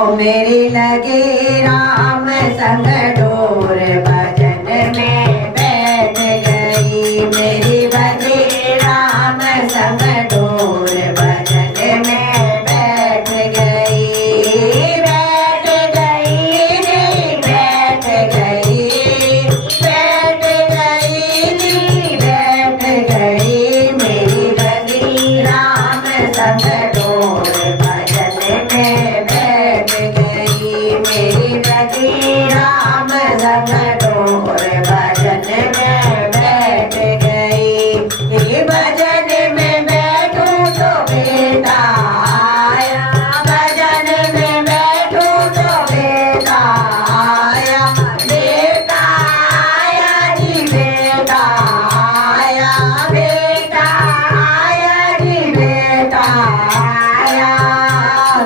ओ मेरी लगी राम संग डोर भजन में बैठ गई। मेरी लगी राम संग डोर भजन में बैठ गई। बैठ गई नी बैठ गई, बैठ गई नी बैठ गई। मेरी लगी राम संग डोर भजन में बैठ गई। मेरी लगी राम संग डोर भजन में बैठ गई। भजन में बैठूं तो बेटा आया, भजन में बैठूं तो बेटा आया। बेटा आया जी बेटा आया, बेटा आया जी बेटा आया।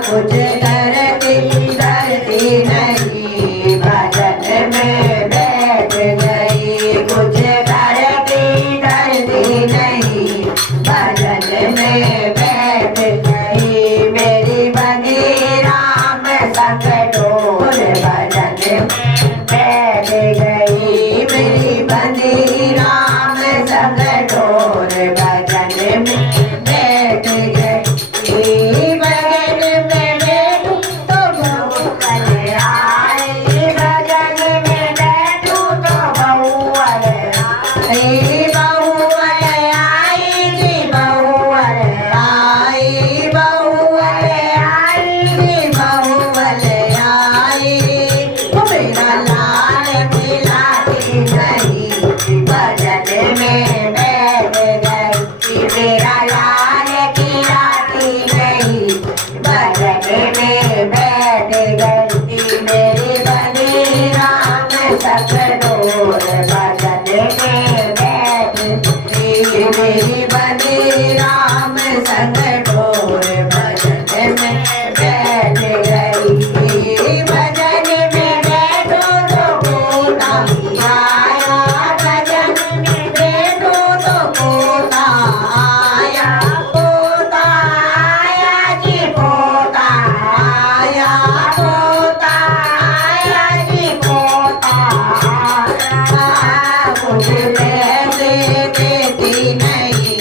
कुछ डरती डरती नहीं भजन में बैठ गई। कुछ डरती डरती नहीं भजन में बैठ गई। मेरी बनी राम संग डोर भजन में बैठ गई। मेरी बनी राम संग डोर भजन में बैठ गई। भजन में बैठूं तो बहुअर आए, भजन में बैठूं तो बहुअर आई। बहुअर आई जी बहुअर आई, बहुअर आई जी बहुअर आई। ओ मेरा लाल खिलाती नहीं भजन में बैठ गई। मेरा लाल खिलाती नहीं भजन में बैठ गई। मेरी बनी राम संग डोर भजन में बैठ गई। मेरी बनी राम संग डोर भजन में बैठ गई। भजन में बैठो तो पोता आया, भजन में बैठो तो पोता आया। पोता आया जी पोता आया, पोता आया जी पोता आया। कुछ पैसे देती नहीं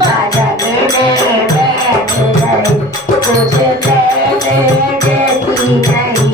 भजन में बैठ गई। कुछ पैसे देती नहीं